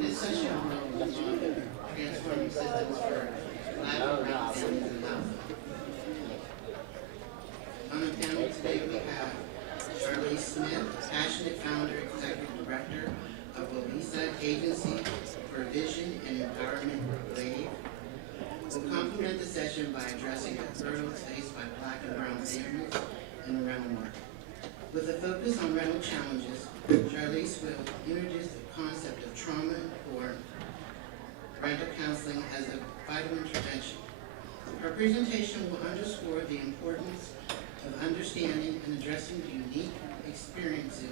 This session will transforming systems for Black and brown families in housing. On the panel today we have Charlize Smith, passionate founder, executive director of Walisa Agency for Vision and Empowerment WAVE. We'll complement the session by addressing the hurdles faced by Black and brown families in the rental market. With a focus on rental challenges, Charlize will introduce the concept of trauma-informed rental counseling as a vital intervention. Her presentation will underscore the importance of understanding and addressing the unique experiences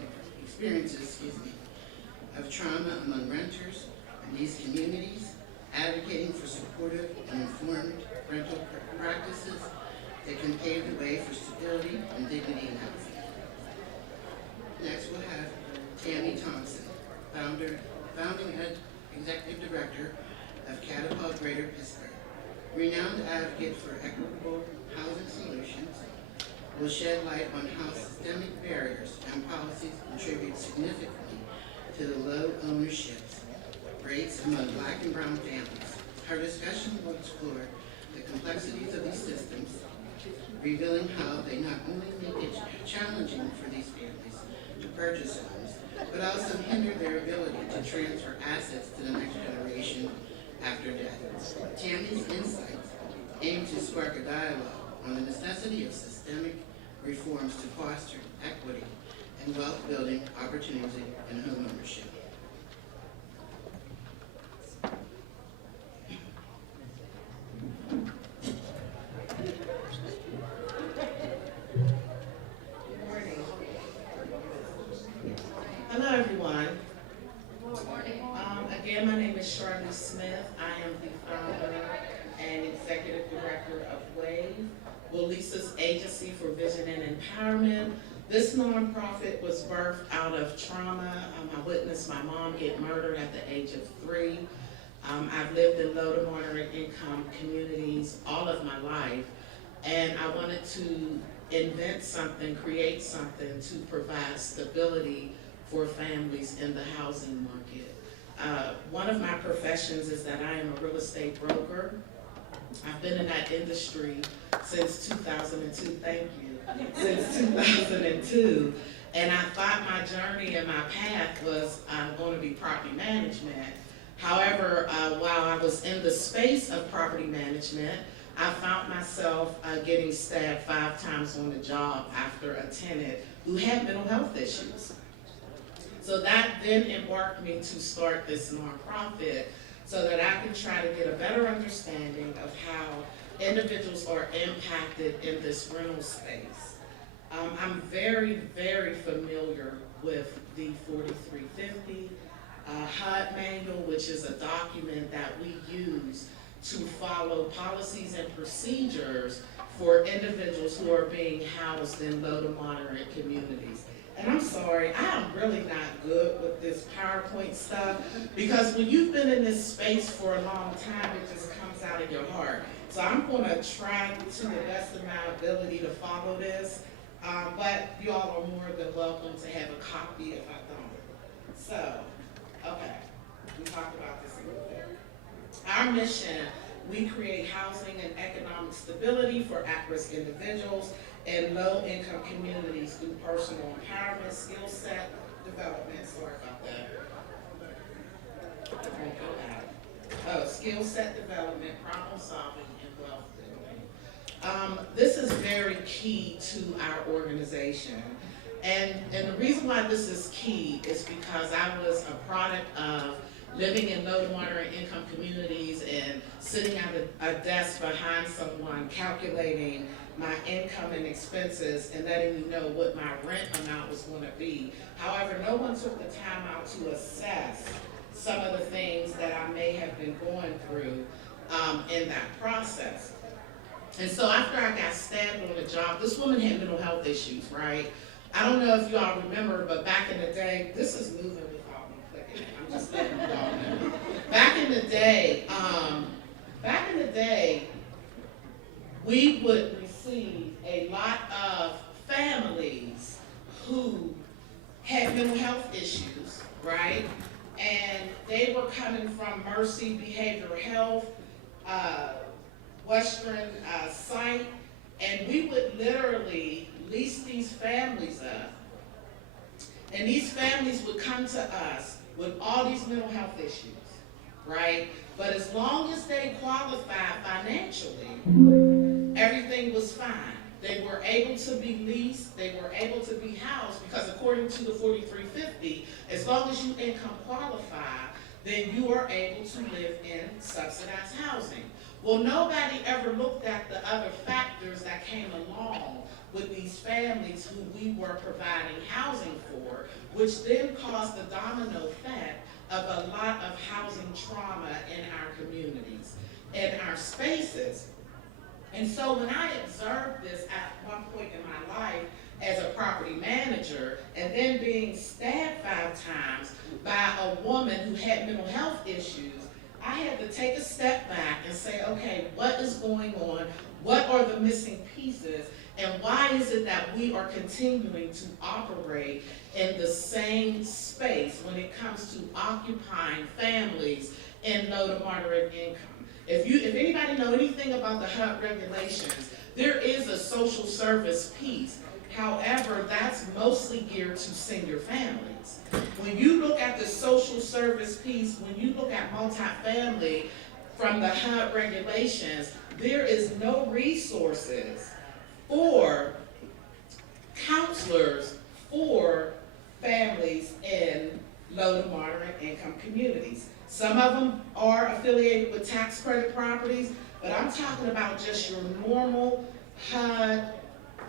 of trauma among renters in these communities, advocating for supportive and informed rental practices that can pave the way for stability and dignity in housing. Next, we'll have Tammy Thompson, founding executive director of Catapult Greater Pittsburgh. Renowned advocate for equitable housing solutions, will shed light on how systemic barriers and policies contribute significantly to the low ownership rates among Black and brown families. Her discussion will explore the complexities of these systems, revealing how they not only make it challenging for these families to purchase homes, but also hinder their ability to transfer assets to the next generation after death. Tammy's insights aim to spark a dialogue on the necessity of systemic reforms to foster equity and wealth-building opportunity in homeownership. Hello, everyone. Again, my name is Charlize Smith. I am the founder and executive director of WAVE, Walisa's Agency for Vision and Empowerment. This nonprofit was birthed out of trauma. I witnessed my mom get murdered at the age of 3. I've lived in low to moderate income communities all of my life, and I wanted to invent something, create something to provide stability for families in the housing market. One of my professions is that I am a real estate broker. I've been in that industry since 2002, thank you, since 2002. And I thought my journey and my path was going to be property management. However, while I was in the space of property management, I found myself getting stabbed 5 times on the job after a tenant who had mental health issues. So that then embarked me to start this nonprofit so that I can try to get a better understanding of how individuals are impacted in this rental space. I'm very, very familiar with the 4350 HUD manual, which is a document that we use to follow policies and procedures for individuals who are being housed in low to moderate communities. And I'm sorry, I am really not good with this PowerPoint stuff, because when you've been in this space for a long time, it just comes out of your heart. So I'm going to try to the best of my ability to follow this, but you all are more than welcome to have a copy if I don't. So, okay, we talked about this a little bit. Our mission, we create housing and economic stability for at-risk individuals and low-income communities through personal empowerment, skill set development, sorry about that. Skill set development, problem solving, and wealth building. This is very key to our organization. And the reason why this is key is because I was a product of living in low to moderate income communities and sitting at a desk behind someone calculating my income and expenses and letting me know what my rent amount was going to be. However, no one took the time out to assess some of the things that I may have been going through in that process. And so after I got stabbed on the job, this woman had mental health issues, right? I don't know if you all remember, but back in the day, this is moving without me clicking. I'm just letting you all know. Back in the day, we would receive a lot of families who had mental health issues, right? And they were coming from Mercy Behavioral Health, Western site, and we would literally lease these families up. And these families would come to us with all these mental health issues, right? But as long as they qualified financially, everything was fine. They were able to be leased, they were able to be housed, because according to the 4350, as long as you income qualify, then you are able to live in subsidized housing. Well, nobody ever looked at the other factors that came along with these families who we were providing housing for, which then caused the domino effect of a lot of housing trauma in our communities, in our spaces. And so when I observed this at one point in my life as a property manager, and then being stabbed 5 times by a woman who had mental health issues, I had to take a step back and say, okay, what is going on? What are the missing pieces? And why is it that we are continuing to operate in the same space when it comes to occupying families in low to moderate income? If anybody know anything about the HUD regulations, there is a social service piece. However, that's mostly geared to senior families. When you look at the social service piece, when you look at multifamily from the HUD regulations, there is no resources for counselors for families in low to moderate income communities. Some of them are affiliated with tax credit properties, but I'm talking about just your normal HUD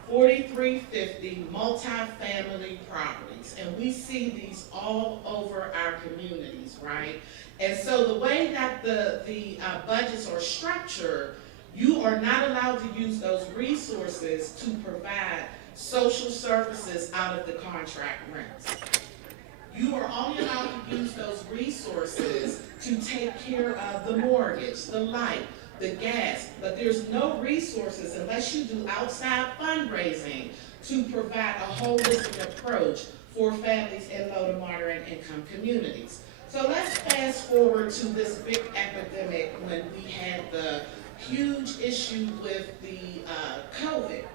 4350 multifamily properties. And we see these all over our communities, right? And so the way that the budgets are structured, you are not allowed to use those resources to provide social services out of the contract rents. You are only allowed to use those resources to take care of the mortgage, the light, the gas, but there's no resources unless you do outside fundraising to provide a holistic approach for families in low to moderate income communities. So let's fast forward to this big epidemic when we had the huge issue with the COVID.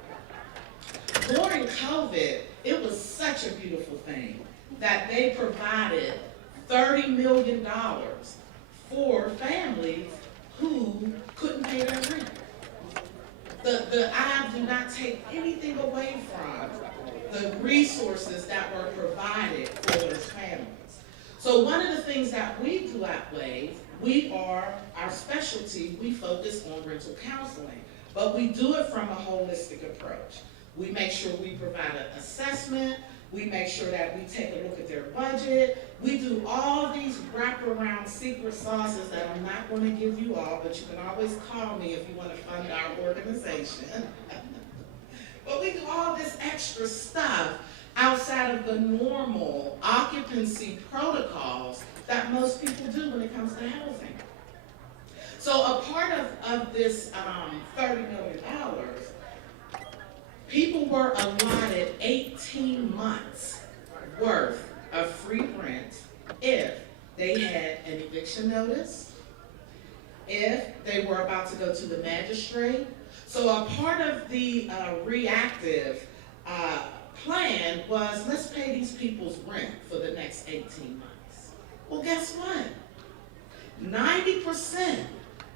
During COVID, it was such a beautiful thing that they provided $30 million for families who couldn't pay their rent. I do not take anything away from the resources that were provided for those families. So one of the things that we do at WAVE, our specialty, we focus on rental counseling, but we do it from a holistic approach. We make sure we provide an assessment. We make sure that we take a look at their budget. We do all these wraparound secret sauces that I'm not going to give you all, but you can always call me if you want to fund our organization. But we do all this extra stuff outside of the normal occupancy protocols that most people do when it comes to housing. So a part of this $30 million, people were allotted 18 months worth of free rent if they had an eviction notice, if they were about to go to the magistrate. So a part of the reactive plan was, let's pay these people's rent for the next 18 months. Well, guess what? 90%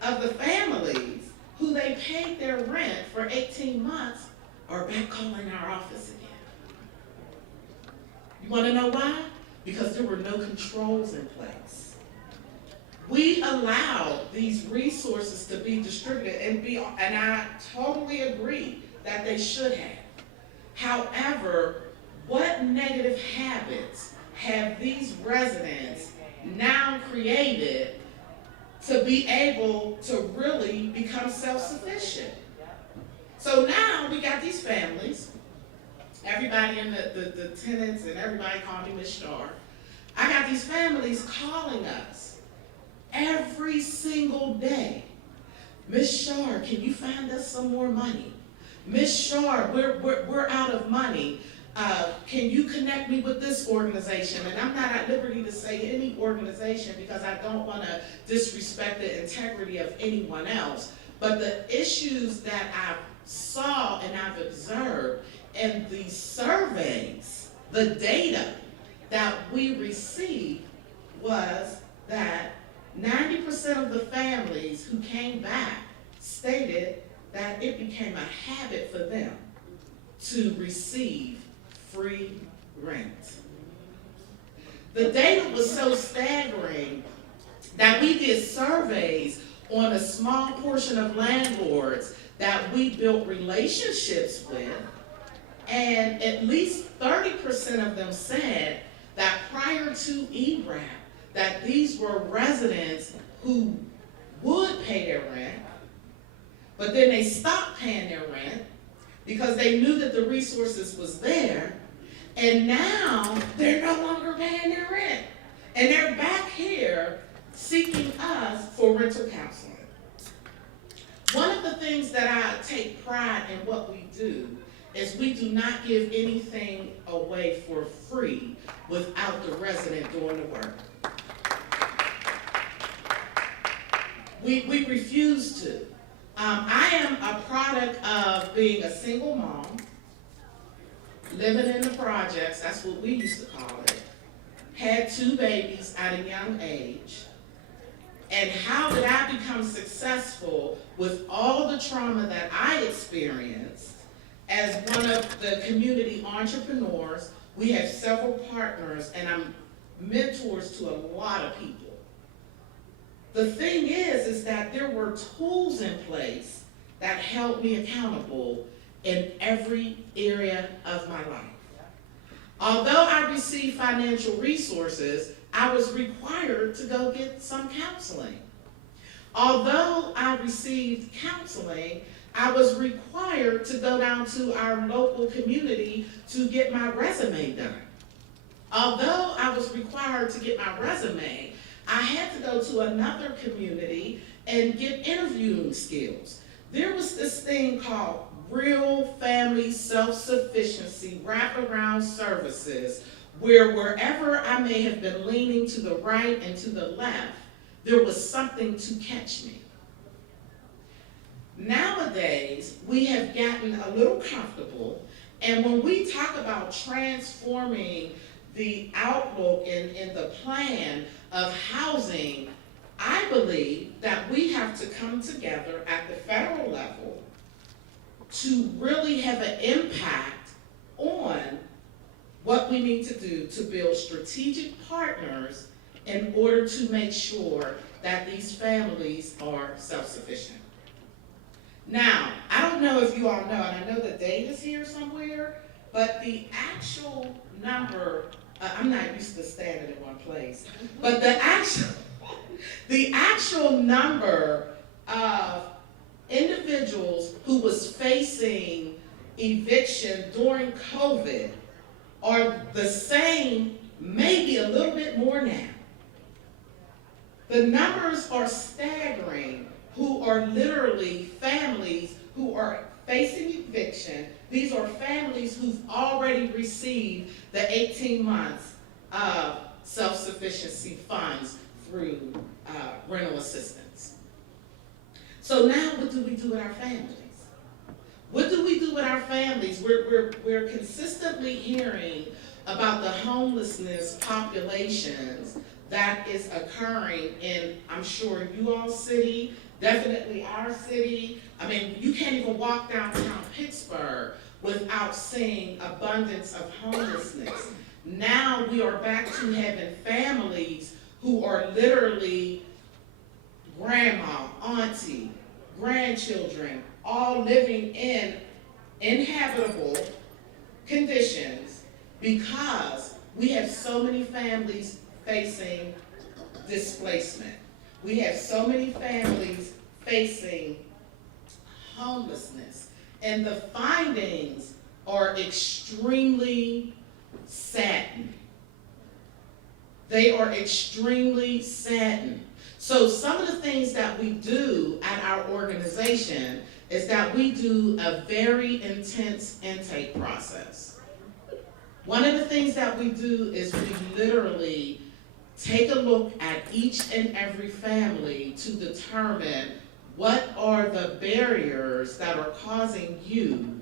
of the families who they paid their rent for 18 months are back calling our office again. You want to know why? Because there were no controls in place. We allowed these resources to be distributed, and I totally agree that they should have. However, what negative habits have these residents now created to be able to really become self-sufficient? So now we got these families, everybody in the tenants and everybody call me Ms. Shar. I got these families calling us every single day. Ms. Shar, can you find us some more money? Ms. Shar, we're out of money. Can you connect me with this organization? And I'm not at liberty to say any organization because I don't want to disrespect the integrity of anyone else. But the issues that I saw and I've observed in the surveys, the data that we received was that 90% of the families who came back stated that it became a habit for them to receive free rent. The data was so staggering that we did surveys on a small portion of landlords that we built relationships with, and at least 30% of them said that prior to ERAP, that these were residents who would pay their rent, but then they stopped paying their rent because they knew that the resources was there, and now they're no longer paying their rent. And they're back here seeking us for rental counseling. One of the things that I take pride in what we do is we do not give anything away for free without the resident doing the work. We refuse to. I am a product of being a single mom, living in the projects, that's what we used to call it, had 2 babies at a young age. And how did I become successful with all the trauma that I experienced as one of the community entrepreneurs? We have several partners and I'm mentors to a lot of people. The thing is that there were tools in place that held me accountable in every area of my life. Although I received financial resources, I was required to go get some counseling. Although I received counseling, I was required to go down to our local community to get my resume done. Although I was required to get my resume, I had to go to another community and get interviewing skills. There was this thing called Real Family Self-Sufficiency Wraparound Services, where wherever I may have been leaning to the right and to the left, there was something to catch me. Nowadays, we have gotten a little comfortable, and when we talk about transforming the outlook and the plan of housing, I believe that we have to come together at the federal level to really have an impact on what we need to do to build strategic partners in order to make sure that these families are self-sufficient. Now, I don't know if you all know, and I know the data's here somewhere, but the actual number, I'm not used to standing in one place, but the actual number of individuals who was facing eviction during COVID are the same, maybe a little bit more now. The numbers are staggering, who are literally families who are facing eviction. These are families who've already received the 18 months of self-sufficiency funds through rental assistance. So now what do we do with our families? What do we do with our families? We're consistently hearing about the homelessness populations that is occurring in, I'm sure, you all's city, definitely our city. I mean, you can't even walk downtown Pittsburgh without seeing abundance of homelessness. Now we are back to having families who are literally grandma, auntie, grandchildren, all living in inhabitable conditions because we have so many families facing displacement. We have so many families facing homelessness. And the findings are extremely saddening. They are extremely saddening. So some of the things that we do at our organization is that we do a very intense intake process. One of the things that we do is we literally take a look at each and every family to determine what are the barriers that are causing you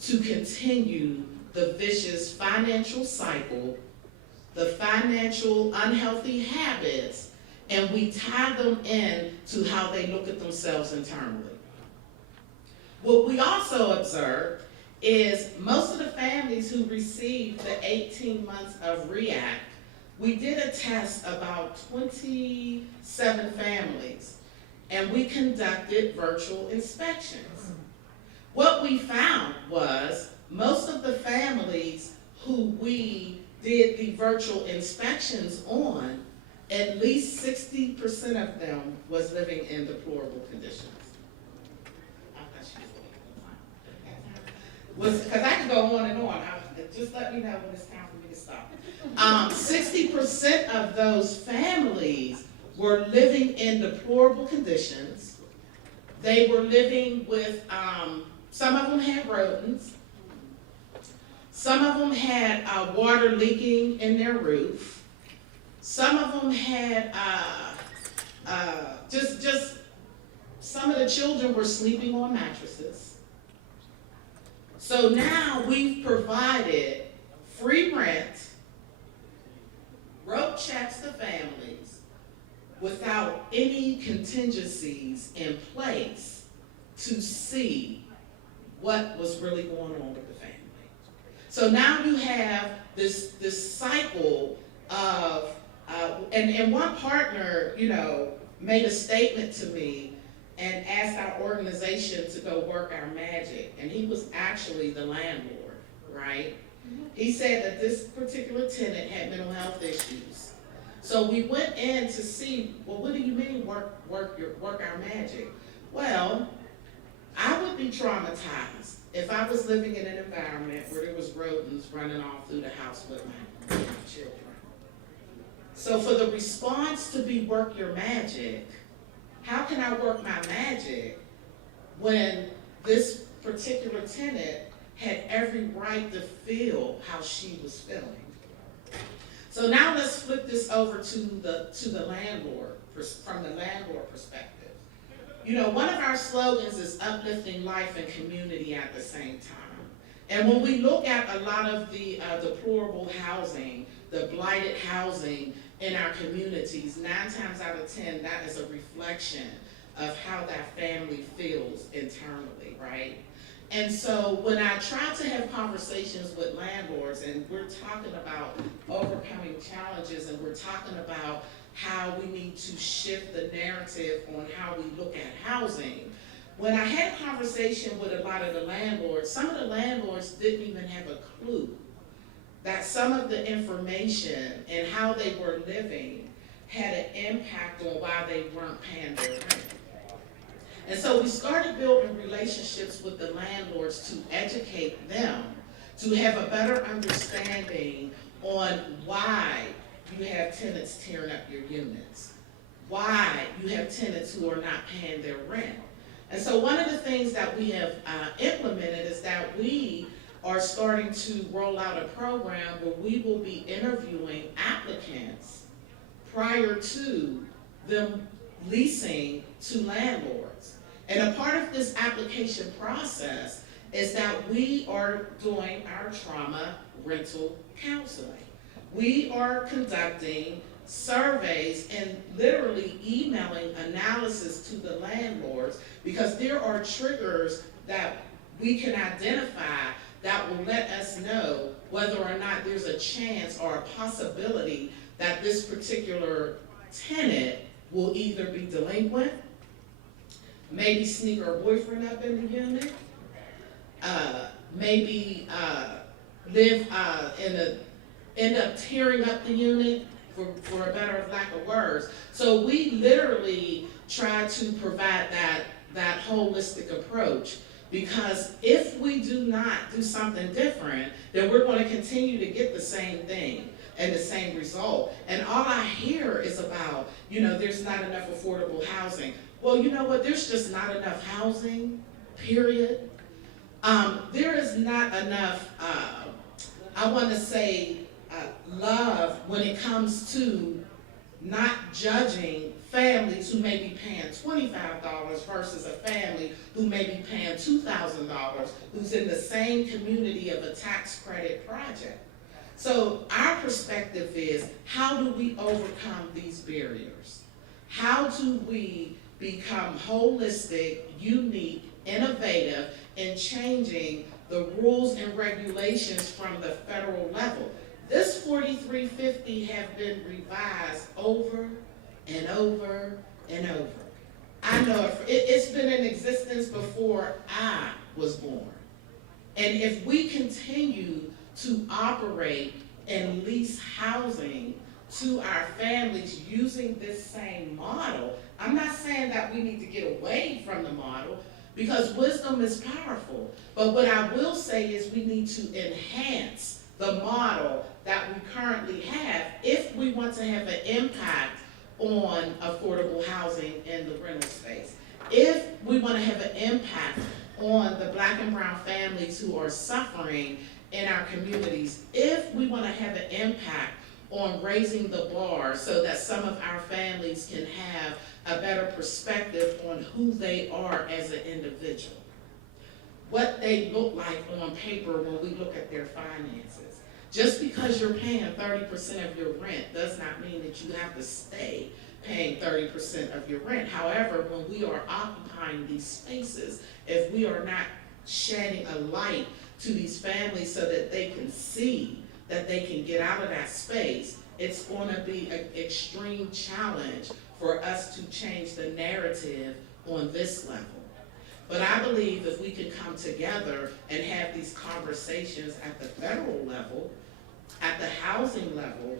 to continue the vicious financial cycle, the financial unhealthy habits, and we tie them in to how they look at themselves internally. What we also observed is most of the families who received the 18 months of REACT, we did a test about 27 families, and we conducted virtual inspections. What we found was most of the families who we did the virtual inspections on, at least 60% of them was living in deplorable conditions. Because I can go on and on. Just let me know when it's time for me to stop. 60% of those families were living in deplorable conditions. They were living with, some of them had rodents. Some of them had water leaking in their roof. Some of them had just some of the children were sleeping on mattresses. So now we've provided free rent, wrote checks to families without any contingencies in place to see what was really going on with the family. So now you have this cycle of, and one partner, made a statement to me and asked our organization to go work our magic, and he was actually the landlord, right? He said that this particular tenant had mental health issues. So we went in to see, well, what do you mean work our magic? Well, I would be traumatized if I was living in an environment where there was rodents running all through the house with my children. So for the response to be work your magic, how can I work my magic when this particular tenant had every right to feel how she was feeling? So now let's flip this over to the landlord, from the landlord perspective. One of our slogans is uplifting life and community at the same time. And when we look at a lot of the deplorable housing, the blighted housing in our communities, 9 times out of 10, that is a reflection of how that family feels internally, right? And so when I try to have conversations with landlords, and we're talking about overcoming challenges, and we're talking about how we need to shift the narrative on how we look at housing, when I had a conversation with a lot of the landlords, some of the landlords didn't even have a clue that some of the information and how they were living had an impact on why they weren't paying their rent. And so we started building relationships with the landlords to educate them, to have a better understanding on why you have tenants tearing up your units, why you have tenants who are not paying their rent. And so one of the things that we have implemented is that we are starting to roll out a program where we will be interviewing applicants prior to them leasing to landlords. And a part of this application process is that we are doing our trauma rental counseling. We are conducting surveys and literally emailing analysis to the landlords, because there are triggers that we can identify that will let us know whether or not there's a chance or a possibility that this particular tenant will either be delinquent, maybe sneak her boyfriend up in the unit, maybe end up tearing up the unit, for a better lack of words. So we literally try to provide that holistic approach, because if we do not do something different, then we're going to continue to get the same thing and the same result. And all I hear is about, there's not enough affordable housing. Well, you know what? There's just not enough housing, period. There is not enough I want to say love when it comes to not judging families who may be paying $25 versus a family who may be paying $2,000 who's in the same community of a tax credit project. So our perspective is, how do we overcome these barriers? How do we become holistic, unique, innovative in changing the rules and regulations from the federal level? This 4350 have been revised over and over and over. I know it's been in existence before I was born. And if we continue to operate and lease housing to our families using this same model, I'm not saying that we need to get away from the model, because wisdom is powerful. But what I will say is we need to enhance the model that we currently have if we want to have an impact on affordable housing in the rental space. If we want to have an impact on the Black and brown families who are suffering in our communities, if we want to have an impact on raising the bar so that some of our families can have a better perspective on who they are as an individual, what they look like on paper when we look at their finances. Just because you're paying 30% of your rent does not mean that you have to stay paying 30% of your rent. However, when we are occupying these spaces, if we are not shedding a light to these families so that they can see that they can get out of that space, it's going to be an extreme challenge for us to change the narrative on this level. But I believe if we can come together and have these conversations at the federal level, at the housing level,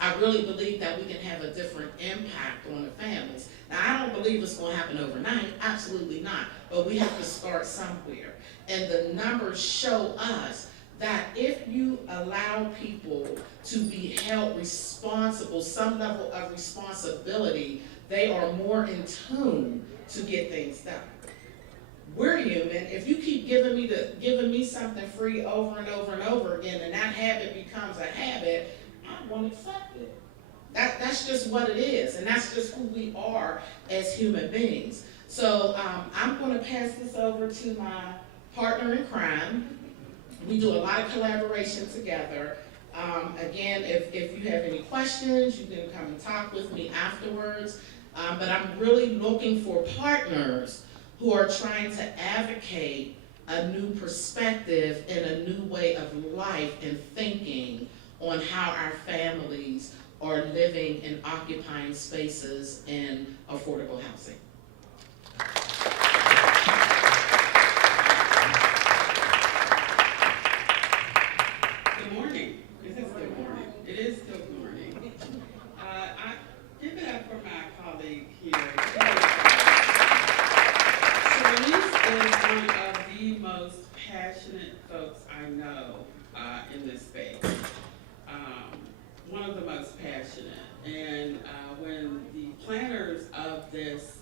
I really believe that we can have a different impact on the families. Now, I don't believe it's going to happen overnight, absolutely not, but we have to start somewhere. And the numbers show us that if you allow people to be held responsible, some level of responsibility, they are more in tune to get things done. We're human. If you keep giving me something free over and over and over again, and that habit becomes a habit, I won't accept it. That's just what it is, and that's just who we are as human beings. So I'm going to pass this over to my partner in crime. We do a lot of collaboration together. Again, if you have any questions, you can come and talk with me afterwards. But I'm really looking for partners who are trying to advocate a new perspective and a new way of life and thinking on how our families are living and occupying spaces in affordable housing. Good morning. This is good morning. It is good morning. I give it up for my colleague here. Sharice is one of the most passionate folks I know in this space. One of the most passionate. And when the planners of this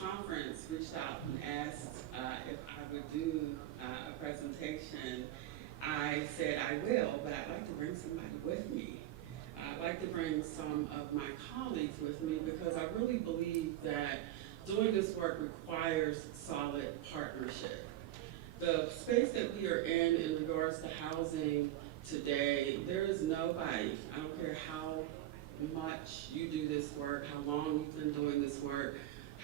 conference reached out and asked if I would do a presentation, I said I will, but I'd like to bring somebody with me. I'd like to bring some of my colleagues with me because I really believe that doing this work requires solid partnership. The space that we are in regards to housing today, there is nobody, I don't care how much you do this work, how long you've been doing this work,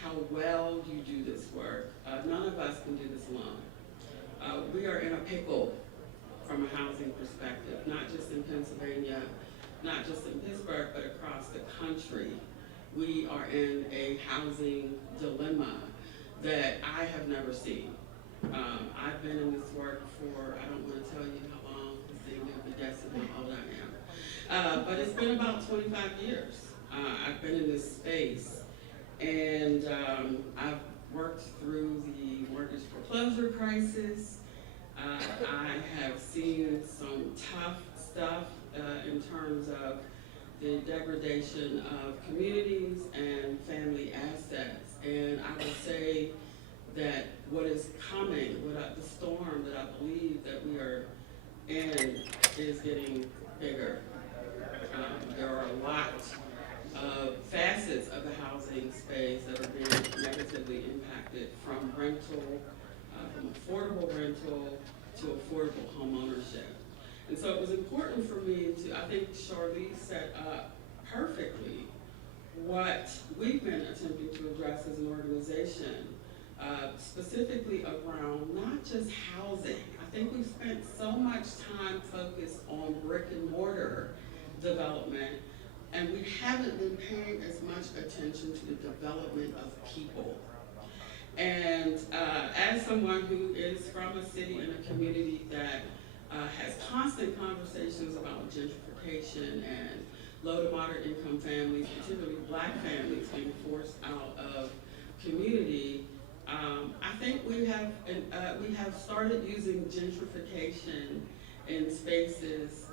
how well you do this work, none of us can do this alone. We are in a pickle from a housing perspective, not just in Pennsylvania, not just in Pittsburgh, but across the country. We are in a housing dilemma that I have never seen. I've been in this work for, I don't want to tell you how long, because then you'll be guessing how old I am. But it's been about 25 years. I've been in this space, and I've worked through the mortgage foreclosure crisis. I have seen some tough stuff in terms of the degradation of communities and family assets. And I would say that what is coming, the storm that I believe that we are end is getting bigger. There are a lot of facets of the housing space that are being negatively impacted, from rental, from affordable rental to affordable homeownership. And so it was important for me to, I think Charlize set up perfectly what we've been attempting to address as an organization, specifically around not just housing. I think we've spent so much time focused on brick and mortar development, and we haven't been paying as much attention to the development of people. And as someone who is from a city and a community that has constant conversations about gentrification and low to moderate income families, particularly Black families being forced out of community, I think we have started using gentrification in spaces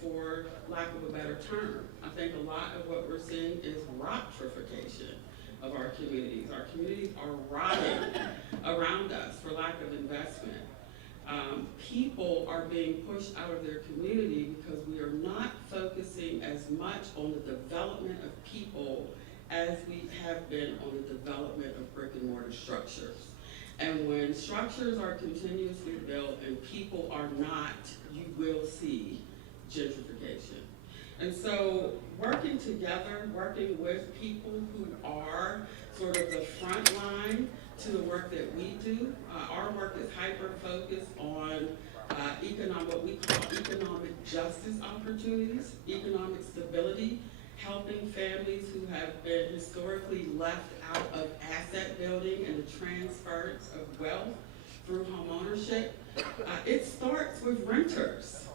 for lack of a better term. I think a lot of what we're seeing is rocktrification of our communities. Our communities are rotting around us for lack of investment. People are being pushed out of their community because we are not focusing as much on the development of people as we have been on the development of brick and mortar structures. And when structures are continuously built and people are not, you will see gentrification. And so working together, working with people who are sort of the front line to the work that we do, our work is hyper-focused on what we call economic justice opportunities, economic stability, helping families who have been historically left out of asset building and the transference of wealth through homeownership. It starts with renters,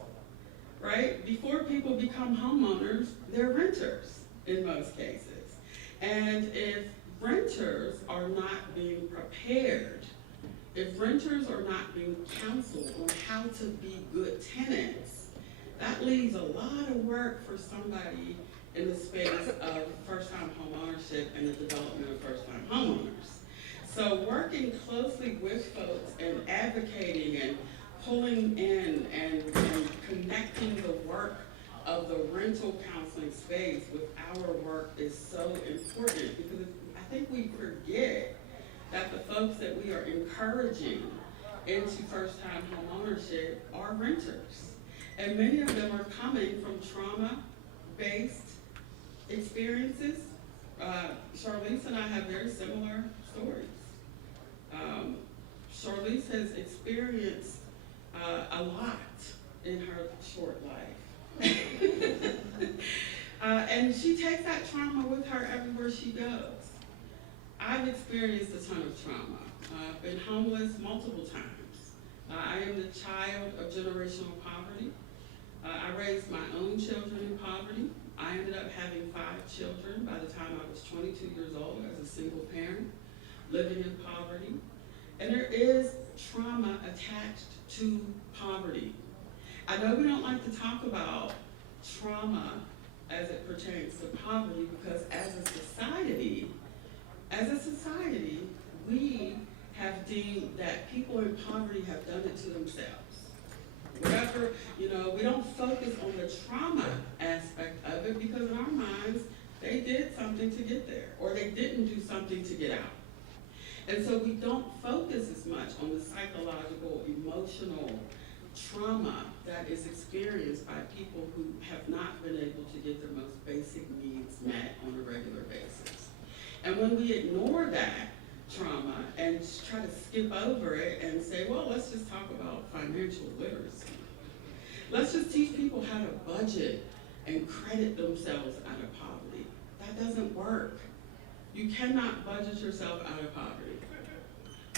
right? Before people become homeowners, they're renters in most cases. And if renters are not being prepared, if renters are not being counseled on how to be good tenants, that leaves a lot of work for somebody in the space of first-time home ownership and the development of first-time homeowners. So working closely with folks and advocating and pulling in and connecting the work of the rental counseling space with our work is so important, because I think we forget that the folks that we are encouraging into first-time home ownership are renters. And many of them are coming from trauma-based experiences. Charlize and I have very similar stories. Charlize has experienced a lot in her short life. And she takes that trauma with her everywhere she goes. I've experienced a ton of trauma. I've been homeless multiple times. I am the child of generational poverty. I raised my own children in poverty. I ended up having 5 children by the time I was 22 years old as a single parent, living in poverty. And there is trauma attached to poverty. I know we don't like to talk about trauma as it pertains to poverty, because as a society, we have deemed that people in poverty have done it to themselves. Whatever, we don't focus on the trauma aspect of it, because in our minds, they did something to get there, or they didn't do something to get out. And so we don't focus as much on the psychological, emotional trauma that is experienced by people who have not been able to get their most basic needs met on a regular basis. And when we ignore that trauma and try to skip over it and say, well, let's just talk about financial literacy. Let's just teach people how to budget and credit themselves out of poverty. That doesn't work. You cannot budget yourself out of poverty.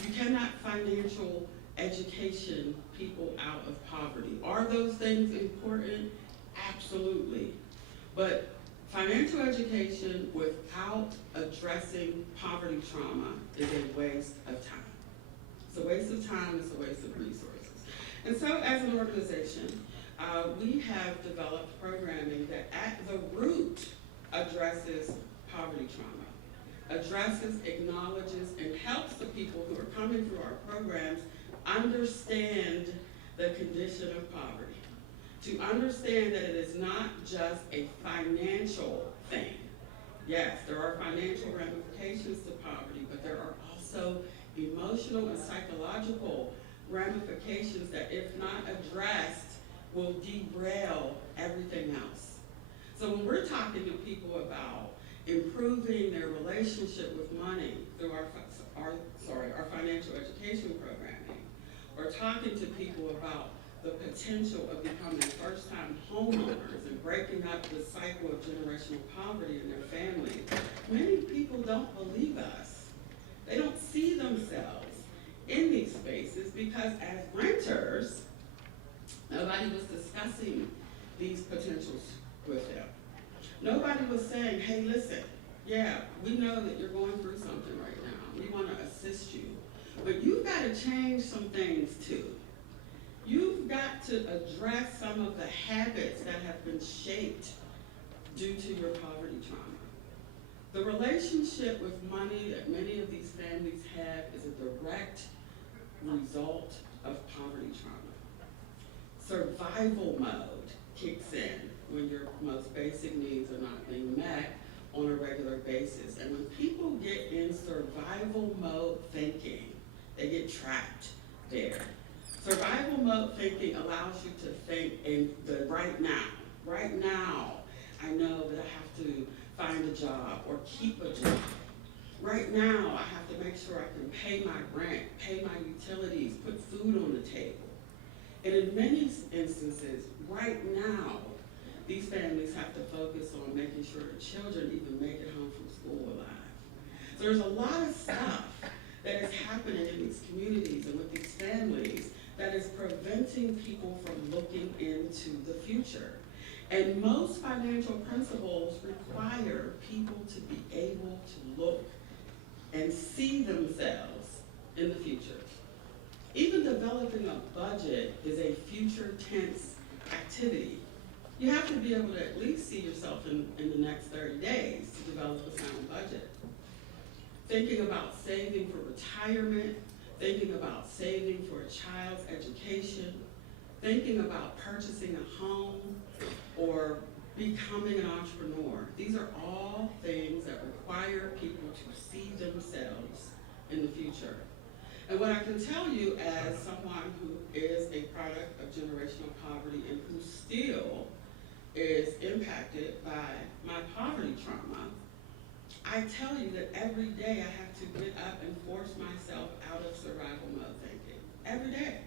You cannot financial education people out of poverty. Are those things important? Absolutely. But financial education without addressing poverty trauma is a waste of time. It's a waste of time, it's a waste of resources. And so as an organization, we have developed programming that at the root addresses poverty trauma, addresses, acknowledges, and helps the people who are coming through our programs understand the condition of poverty, to understand that it is not just a financial thing. Yes, there are financial ramifications to poverty, but there are also emotional and psychological ramifications that, if not addressed, will derail everything else. So when we're talking to people about improving their relationship with money through our financial education programming, or talking to people about the potential of becoming first-time homeowners and breaking up the cycle of generational poverty in their family, many people don't believe us. They don't see themselves in these spaces because as renters, nobody was discussing these potentials with them. Nobody was saying, hey, listen, yeah, we know that you're going through something right now. We want to assist you. But you've got to change some things too. You've got to address some of the habits that have been shaped due to your poverty trauma. The relationship with money that many of these families have is a direct result of poverty trauma. Survival mode kicks in when your most basic needs are not being met on a regular basis. And when people get in survival mode thinking, they get trapped there. Survival mode thinking allows you to think in the right now. Right now, I know that I have to find a job or keep a job. Right now, I have to make sure I can pay my rent, pay my utilities, put food on the table. And in many instances, right now, these families have to focus on making sure the children even make it home from school alive. So there's a lot of stuff that is happening in these communities and with these families that is preventing people from looking into the future. And most financial principles require people to be able to look and see themselves in the future. Even developing a budget is a future tense activity. You have to be able to at least see yourself in the next 30 days to develop a sound budget. Thinking about saving for retirement, thinking about saving for a child's education, thinking about purchasing a home or becoming an entrepreneur. These are all things that require people to see themselves in the future. And what I can tell you as someone who is a product of generational poverty and who still is impacted by my poverty trauma, I tell you that every day I have to get up and force myself out of survival mode thinking. Every day.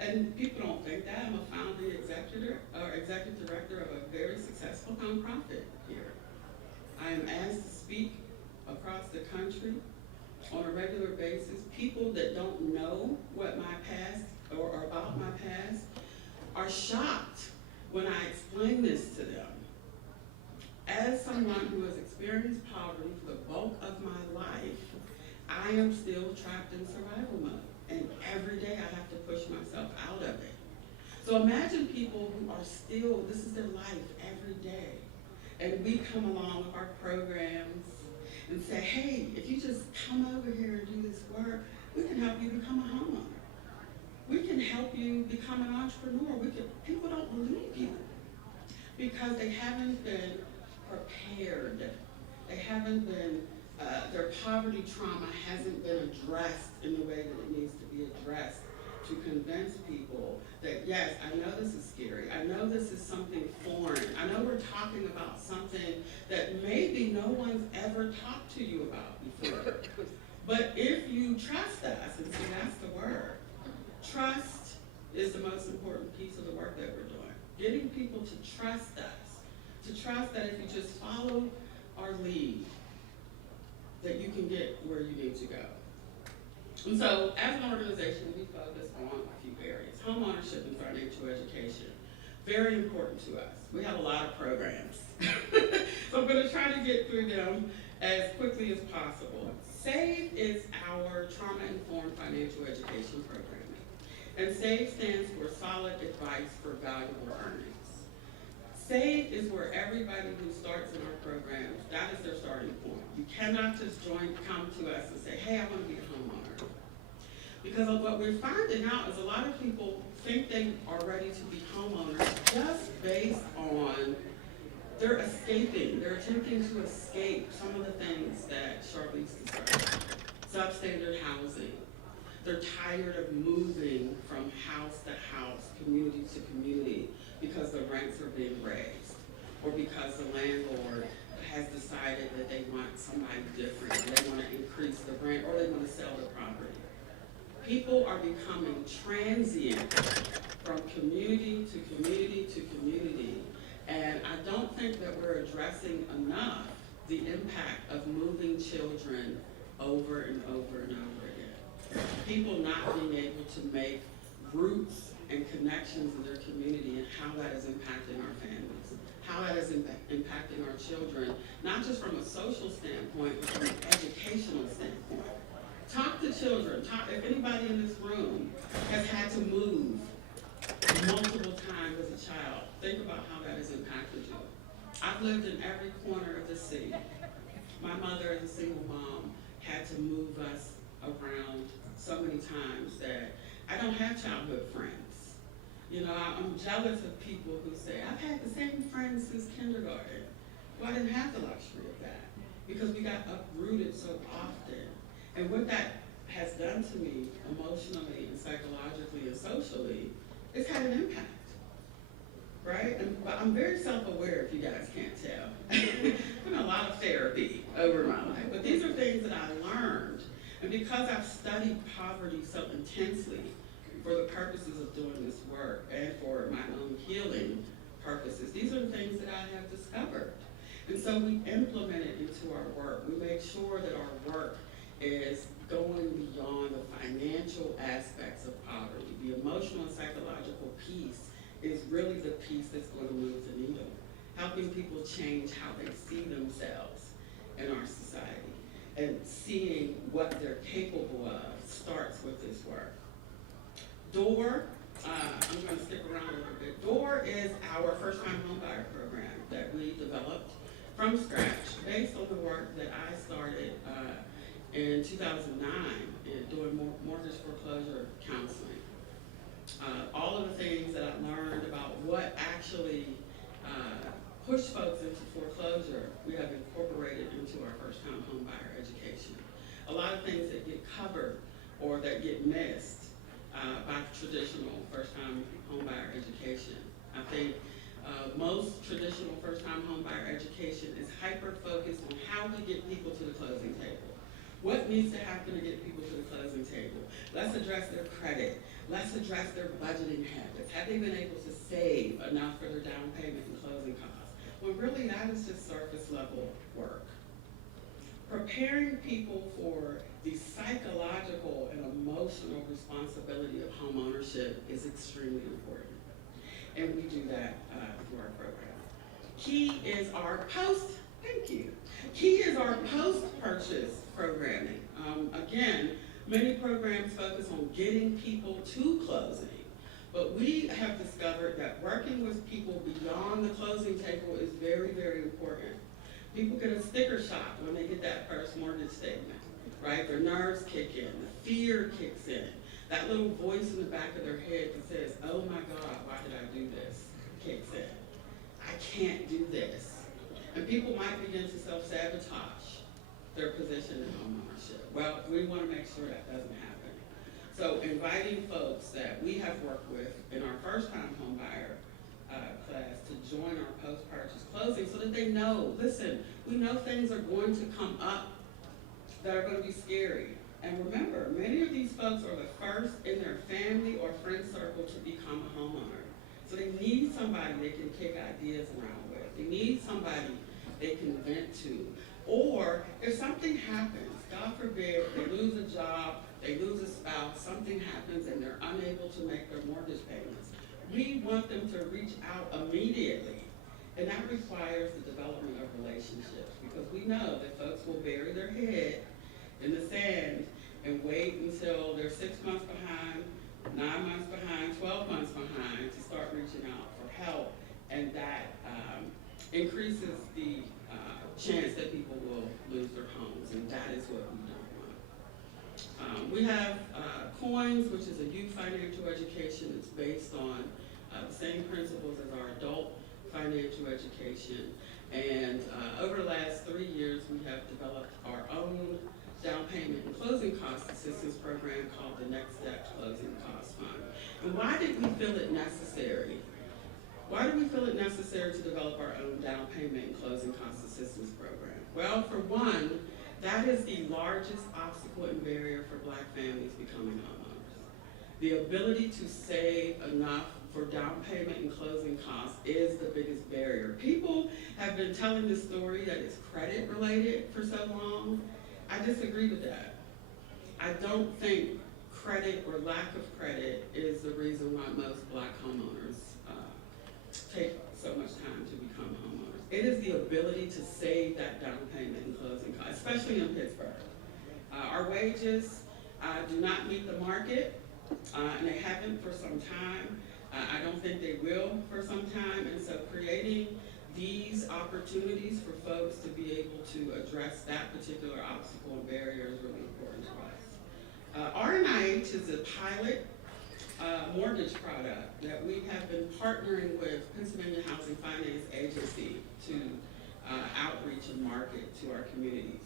And people don't think that. I'm a founding executive director of a very successful nonprofit here. I am asked to speak across the country on a regular basis. People that don't know what my past or about my past are shocked when I explain this to them. As someone who has experienced poverty for the bulk of my life, I am still trapped in survival mode. And every day I have to push myself out of it. So imagine people who are still, this is their life every day. And we come along with our programs and say, hey, if you just come over here and do this work, we can help you become a homeowner. We can help you become an entrepreneur. People don't believe you because they haven't been prepared. They haven't been, their poverty trauma hasn't been addressed in the way that it needs to be addressed to convince people that, yes, I know this is scary. I know this is something foreign. I know we're talking about something that maybe no one's ever talked to you about before. But if you trust us, and see, that's the word, trust is the most important piece of the work that we're doing. Getting people to trust us, to trust that if you just follow our lead, that you can get where you need to go. And so, as an organization, we focus on a few areas. Homeownership and financial education, very important to us. We have a lot of programs. So I'm gonna try to get through them as quickly as possible. SAVE is our trauma-informed financial education programming. And SAVE stands for Solid Advice for Valuable Earnings. SAVE is where everybody who starts in our programs, that is their starting point. You cannot just come to us and say, hey, I want to be a homeowner. Because of what we're finding out is a lot of people think they are ready to be homeowners just based on they're escaping, they're attempting to escape some of the things that Charlize described. Substandard housing. They're tired of moving from house to house, community to community, because the rents are being raised, or because the landlord has decided that they want somebody different, they want to increase the rent, or they want to sell the property. People are becoming transient from community to community to community, and I don't think that we're addressing enough the impact of moving children over and over and over again. People not being able to make roots and connections in their community, and how that is impacting our families, how that is impacting our children, not just from a social standpoint, but from an educational standpoint. Talk to children. If anybody in this room has had to move multiple times as a child, think about how that has impacted you. I've lived in every corner of the city. My mother, as a single mom, had to move us around so many times that I don't have childhood friends. You know, I'm jealous of people who say, I've had the same friends since kindergarten. Well, I didn't have the luxury of that because we got uprooted so often. And what that has done to me emotionally and psychologically and socially, it's had an impact, right? But I'm very self-aware, if you guys can't tell. I've done a lot of therapy over my life, but these are things that I learned. And because I've studied poverty so intensely for the purposes of doing this work and for my own healing purposes, these are the things that I have discovered. And so we implement it into our work. We make sure that our work is going beyond the financial aspects of poverty. The emotional and psychological piece is really the piece that's going to move the needle, helping people change how they see themselves in our society. And seeing what they're capable of starts with this work. DOOR, I'm going to stick around a little bit. DOOR is our first-time homebuyer program that we developed from scratch based on the work that I started in 2009 in doing mortgage foreclosure counseling. All of the things that I learned about what actually pushed folks into foreclosure, we have incorporated into our first-time homebuyer education. A lot of things that get covered or that get missed by traditional first-time homebuyer education. I think most traditional first-time homebuyer education is hyper-focused on how to get people to the closing table. What needs to happen to get people to the closing table? Let's address their credit. Let's address their budgeting habits. Have they been able to save enough for their down payment and closing costs? Well, really, that is just surface level work. Preparing people for the psychological and emotional responsibility of home ownership is extremely important. And we do that through our program. Key is our post-purchase programming. Again, many programs focus on getting people to closing, but we have discovered that working with people beyond the closing table is very, very important. People get a sticker shock when they get that first mortgage statement, right? Their nerves kick in, the fear kicks in. That little voice in the back of their head that says, oh my God, why did I do this? Kicks in. I can't do this. And people might begin to self-sabotage their position in homeownership. Well, we want to make sure that doesn't happen. So inviting folks that we have worked with in our first-time homebuyer class to join our post-purchase closing so that they know, listen, we know things are going to come up that are going to be scary. And remember, many of these folks are the first in their family or friend circle to become a homeowner. So they need somebody they can kick ideas around with. They need somebody they can vent to. Or if something happens, God forbid, they lose a job, they lose a spouse, something happens and they're unable to make their mortgage payments, we want them to reach out immediately. And that requires the development of relationships, because we know that folks will bury their head in the sand and wait until they're 6 months behind, 9 months behind, 12 months behind to start reaching out for help. And that increases the chance that people will lose their homes, and that is what we don't want. We have COINS, which is a youth financial education. It's based on the same principles as our adult financial education. And over the last 3 years, we have developed our own down payment and closing cost assistance program called the Next Step Closing Cost Fund. And why did we feel it necessary? Why do we feel it necessary to develop our own down payment and closing cost assistance program? Well, for one, that is the largest obstacle and barrier for Black families becoming homeowners. The ability to save enough for down payment and closing costs is the biggest barrier. People have been telling this story that it's credit related for so long. I disagree with that. I don't think credit or lack of credit is the reason why most Black homeowners take so much time to become homeowners. It is the ability to save that down payment and closing costs, especially in Pittsburgh. Our wages do not meet the market, and they haven't for some time. I don't think they will for some time, and so creating these opportunities for folks to be able to address that particular obstacle and barrier is really important to us. RNIH is a pilot mortgage product that we have been partnering with Pennsylvania Housing Finance Agency to outreach and market to our communities.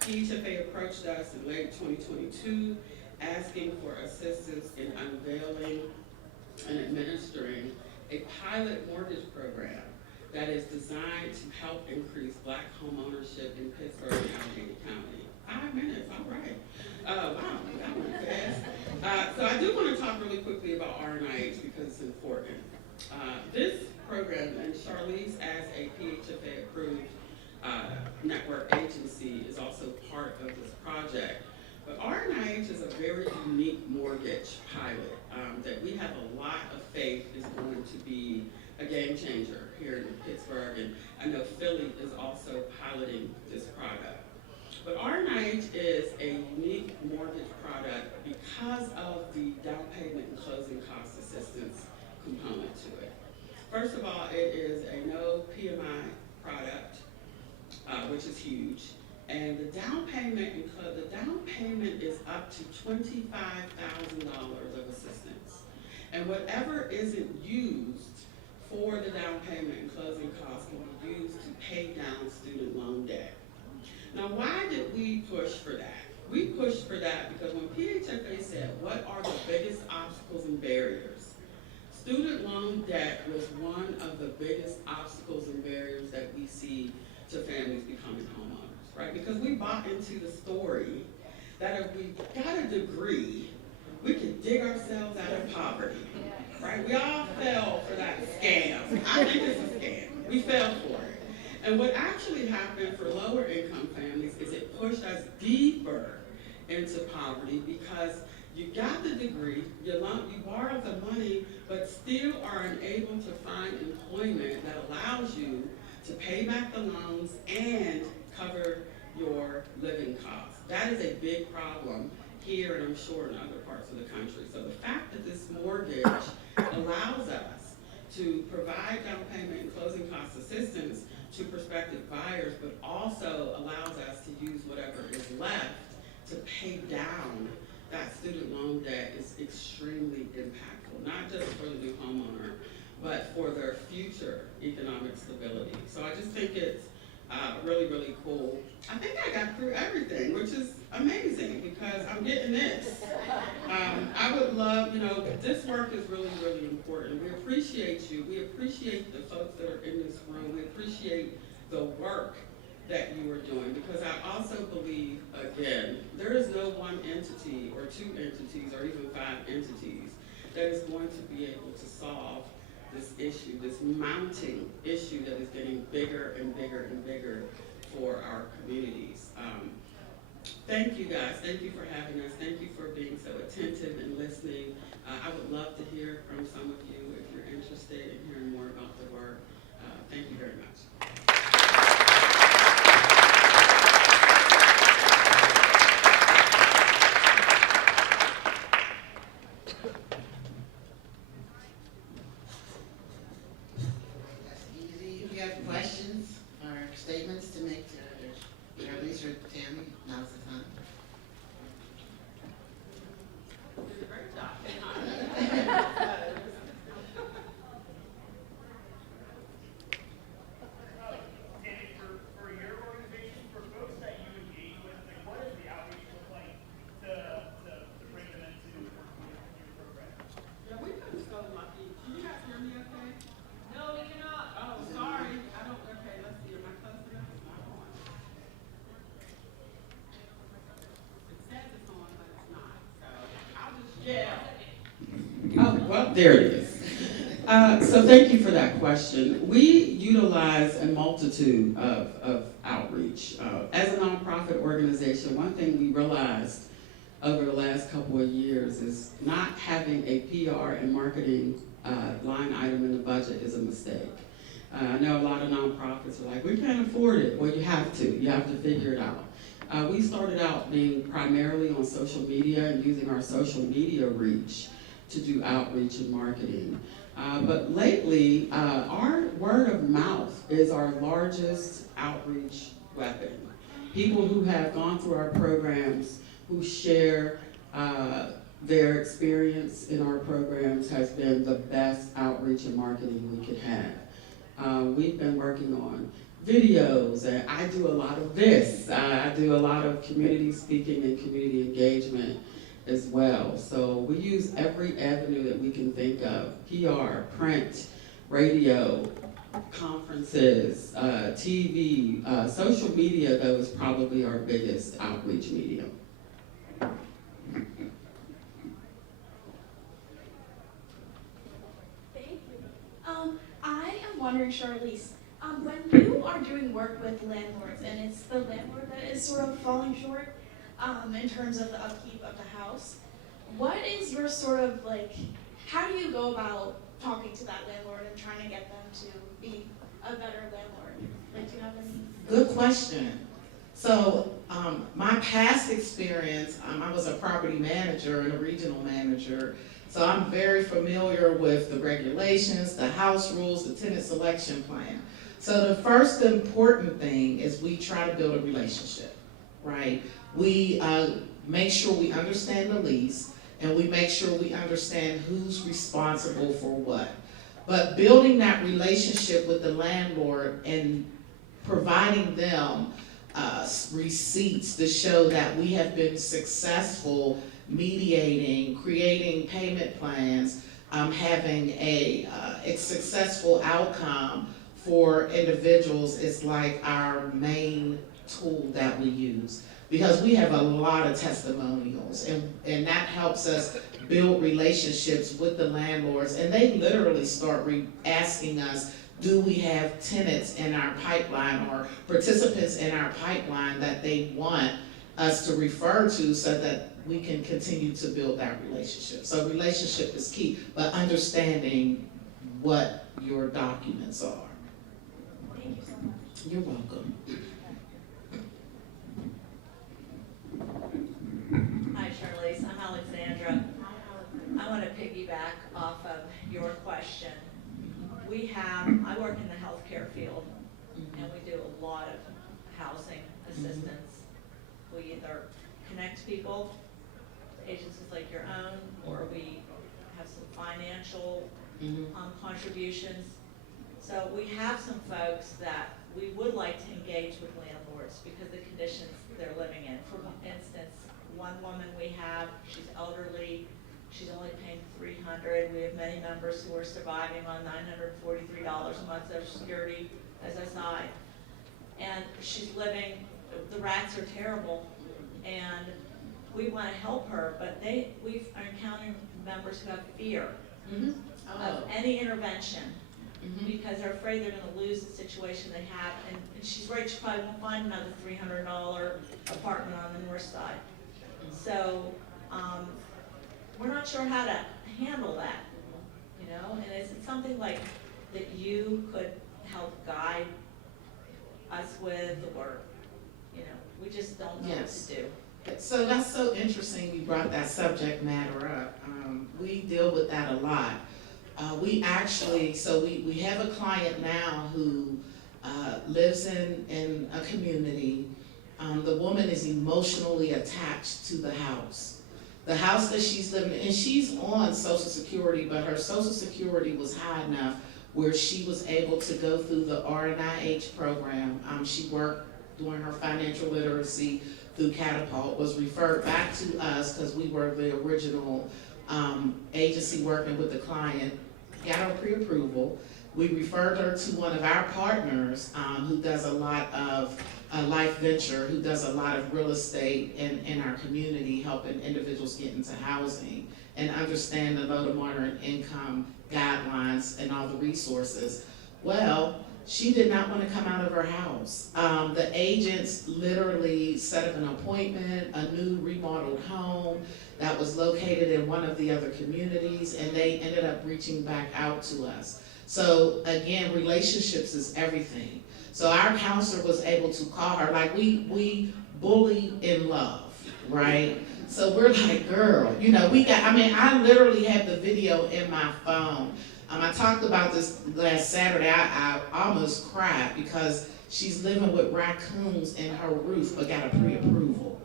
PHFA approached us in late 2022 asking for assistance in unveiling and administering a pilot mortgage program that is designed to help increase Black homeownership in Pittsburgh and Allegheny County. 5 minutes, all right. Wow, that went fast. So I do want to talk really quickly about RNIH because it's important. This program, and Charlize as a PHFA approved network agency is also part of this project. But RNIH is a very unique mortgage pilot that we have a lot of faith is going to be a game changer here in Pittsburgh, and I know Philly is also piloting this product. But RNIH is a unique mortgage product because of the down payment and closing cost assistance component to it. First of all, it is a no PMI product, which is huge. And the down payment is up to $25,000 of assistance. And whatever isn't used for the down payment and closing costs can be used to pay down student loan debt. Now, why did we push for that? We pushed for that because when PHFA said, what are the biggest obstacles and barriers? Student loan debt was one of the biggest obstacles and barriers that we see to families becoming homeowners, right? Because we bought into the story that if we got a degree, we could dig ourselves out of poverty, right? We all fell for that scam. I think it's a scam. We fell for it. And what actually happened for lower income families is it pushed us deeper into poverty because you got the degree, you borrowed the money, but still are unable to find employment that allows you to pay back the loans and cover your living costs. That is a big problem here and I'm sure in other parts of the country. So the fact that this mortgage allows us to provide down payment and closing cost assistance to prospective buyers, but also allows us to use whatever is left to pay down that student loan debt is extremely impactful, not just for the new homeowner, but for their future economic stability. So I just think it's really, really cool. I think I got through everything, which is amazing because I'm getting this. I would love, this work is really, really important. We appreciate you. We appreciate the folks that are in this room. We appreciate the work that you are doing because I also believe, again, there is no one entity or two entities or even 5 entities that is going to be able to solve this issue, this mounting issue that is getting bigger and bigger and bigger for our communities. Thank you guys. Thank you for having us. Thank you for being so attentive and listening. I would love to hear from some of you if you're interested in hearing more about the work. Thank you very much. That's easy. If you have questions or statements to make to Charlize or Tammy, now's the time. there it is. So thank you for that question. We utilize a multitude of outreach. As a nonprofit organization, one thing we realized over the last couple of years is not having a PR and marketing line item in the budget is a mistake. I know a lot of nonprofits are like, we can't afford it. Well, you have to figure it out. We started out being primarily on social media and using our social media reach to do outreach and marketing. But lately, our word of mouth is our largest outreach weapon. People who have gone through our programs, who share their experience in our programs has been the best outreach and marketing we could have. We've been working on videos, and I do a lot of this. I do a lot of community speaking and community engagement as well. So we use every avenue that we can think of: PR, print, radio, conferences, TV. Social media, though, is probably our biggest outreach medium. Thank you. I am wondering, Charlize, when you are doing work with landlords and it's the landlord that is sort of falling short in terms of the upkeep of the house, what is your sort of like, how do you go about talking to that landlord and trying to get them to be a better landlord? Like, do you have any? Good question. So, my past experience, I was a property manager and a regional manager, so I'm very familiar with the regulations, the house rules, the tenant selection plan. So the first important thing is we try to build a relationship, right? We make sure we understand the lease, and we make sure we understand who's responsible for what. But building that relationship with the landlord and providing them receipts to show that we have been successful mediating, creating payment plans, having a successful outcome for individuals is like our main tool that we use. Because we have a lot of testimonials, and that helps us build relationships with the landlords, and they literally start asking us, do we have tenants in our pipeline or participants in our pipeline that they want us to refer to so that we can continue to build that relationship. So relationship is key, but understanding what your documents are. Thank you so much. You're welcome. Hi, Charlize. I'm Alexandra. I want to piggyback off of your question. I work in the healthcare field, and we do a lot of housing assistance. We either connect people to agencies like your own, or we have some financial contributions. So we have some folks that we would like to engage with landlords because of the conditions they're living in. For instance, one woman we have, she's elderly, she's only paying $300. We have many members who are surviving on $943 a month Social Security SSI. And she's living, the rats are terrible, and we want to help her, but we are encountering members who have fear of any intervention because they're afraid they're going to lose the situation they have. And she's right, she probably won't find another $300 apartment on the north side. So we're not sure how to handle that, you know? And is it something like that you could help guide us with, or, you know, we just don't know what to do? So that's so interesting you brought that subject matter up. We deal with that a lot. We have a client now who lives in a community. The woman is emotionally attached to the house. The house that she's living in, and she's on Social Security, but her Social Security was high enough where she was able to go through the RNIH program. She worked doing her financial literacy through Catapult, was referred back to us because we were the original agency working with the client, got her pre-approval. We referred her to one of our partners who does a lot of Life Venture, who does a lot of real estate in our community, helping individuals get into housing. and understand the low to moderate income guidelines and all the resources. Well, she did not want to come out of her house. The agents literally set up an appointment, a new remodeled home that was located in one of the other communities, and they ended up reaching back out to us. So again, relationships is everything. So our counselor was able to call her, like we bully in love, right? So we're like, girl, you know, I literally have the video in my phone. I talked about this last Saturday. I almost cried because she's living with raccoons in her roof, but got a pre-approval,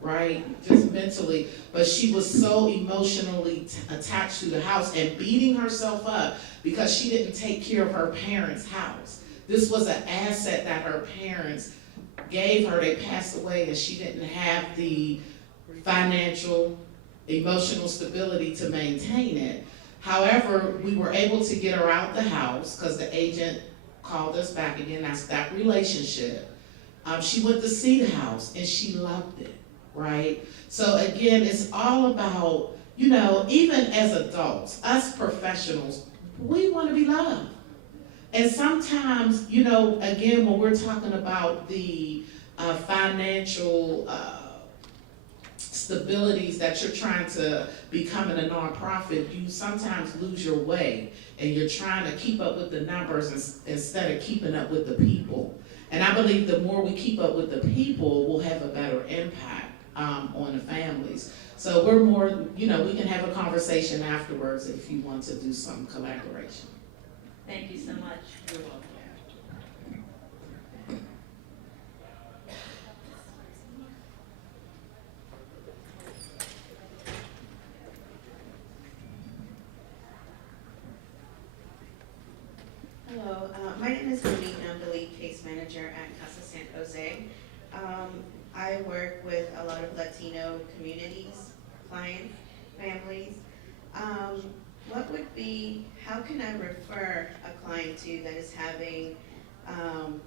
right? Just mentally, but she was so emotionally attached to the house and beating herself up because she didn't take care of her parents' house. This was an asset that her parents gave her. They passed away and she didn't have the financial, emotional stability to maintain it. However, we were able to get her out the house because the agent called us back again. That's that relationship. She went to see the house and she loved it, right? So again, it's all about, you know, even as adults, us professionals, we want to be loved. And sometimes, you know, again, when we're talking about the financial stabilities that you're trying to become in a nonprofit, you sometimes lose your way and you're trying to keep up with the numbers instead of keeping up with the people. And I believe the more we keep up with the people, we'll have a better impact on the families. So we're more, you know, we can have a conversation afterwards if you want to do some collaboration. Thank you so much. You're welcome. Hello, my name is Monique, and I'm the lead case manager at Casa San Jose. I work with a lot of Latino communities, clients, families. How can I refer a client to you that is having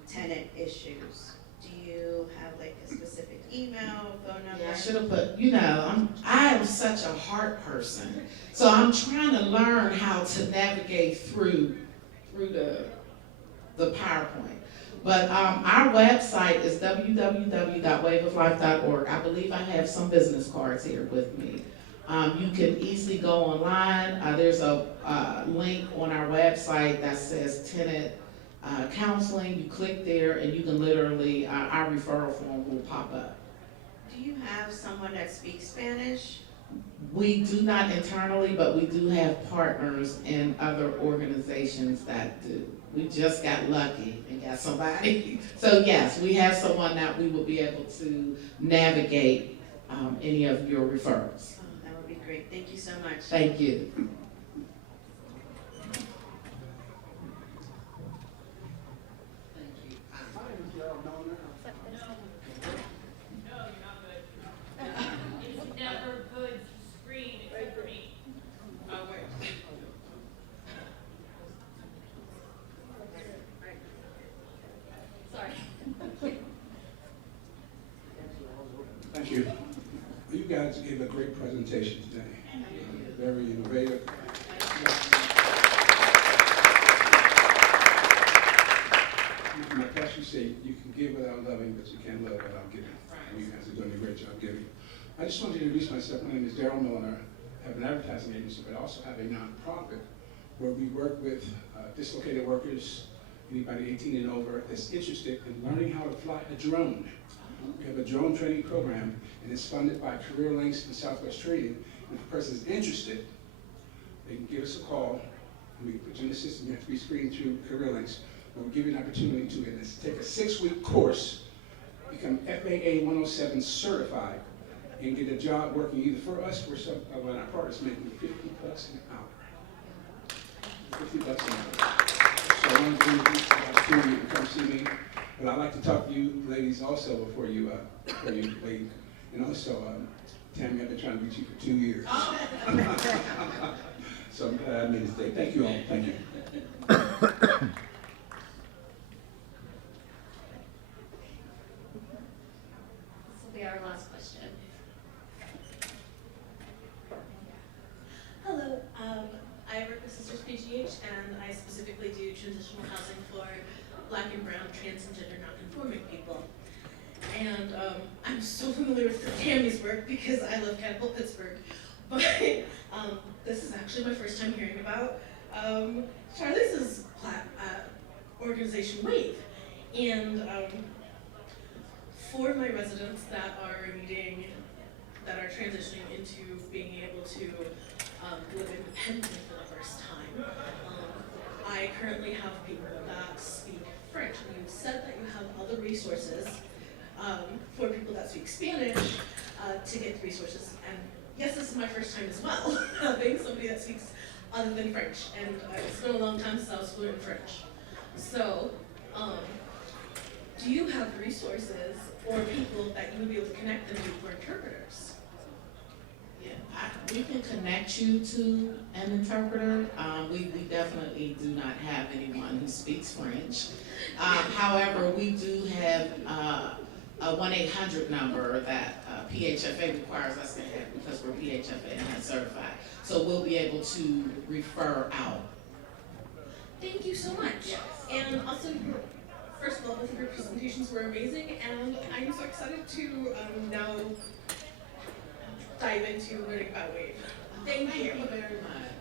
tenant issues? Do you have like a specific email, phone number? Yeah, I should have put, you know, I am such a heart person. So I'm trying to learn how to navigate through the PowerPoint. But our website is www.waveoflife.org. I believe I have some business cards here with me. You can easily go online. There's a link on our website that says tenant counseling. You click there and you can literally, our referral form will pop up. Do you have someone that speaks Spanish? We do not internally, but we do have partners in other organizations that do. We just got lucky and got somebody. So yes, we have someone that we will be able to navigate any of your referrals. Oh, that would be great. Thank you so much. Thank you. It's never good to screen except for me. Oh, wait. Sorry. Thank you. You guys gave a great presentation today. Very innovative. My pastor say you can give without loving, but you can't love without giving. And you guys are doing a great job giving. I just wanted to introduce myself. My name is Daryl Milner. I have an advertising agency, but I also have a nonprofit where we work with dislocated workers, anybody 18 and over that's interested in learning how to fly a drone. We have a drone training program, and it's funded by Career Links and Southwest Training. And if a person is interested, they can give us a call, and we put you in the system. You have to be screened through Career Links. We'll give you an opportunity to take a 6-week course, become FAA 107 certified, and get a job working either for us or some of our partners making $50 an hour. $50 an hour. So I want to introduce you guys to you and come see me. But I'd like to talk to you ladies also before you leave. And also, Tammy, I've been trying to reach you for 2 years. So I'm glad I made this day. Thank you all. Thank you. This will be our last question. and I specifically do transitional housing for Black and brown, trans and gender nonconforming people. And I'm so familiar with Tammy's work because I love Catapult Pittsburgh, but this is actually my first time hearing about Charlize's organization WAVE. And for my residents that are transitioning into being able to live independently for the first time, I currently have people that speak French. And you said that you have other resources for people that speak Spanish to get the resources. And yes, this is my first time as well, having somebody that speaks other than French. And it's been a long time since I was fluent in French. So, do you have resources or people that you would be able to connect them to for interpreters? Yeah, we can connect you to an interpreter. We definitely do not have anyone who speaks French. However, we do have a 1-800 number that PHFA requires us to have because we're PHFA and certified. So we'll be able to refer out. Thank you so much. Yes. And also, first of all, both of your presentations were amazing, and I'm so excited to now dive into learning about WAVE. Thank you. Thank you very much.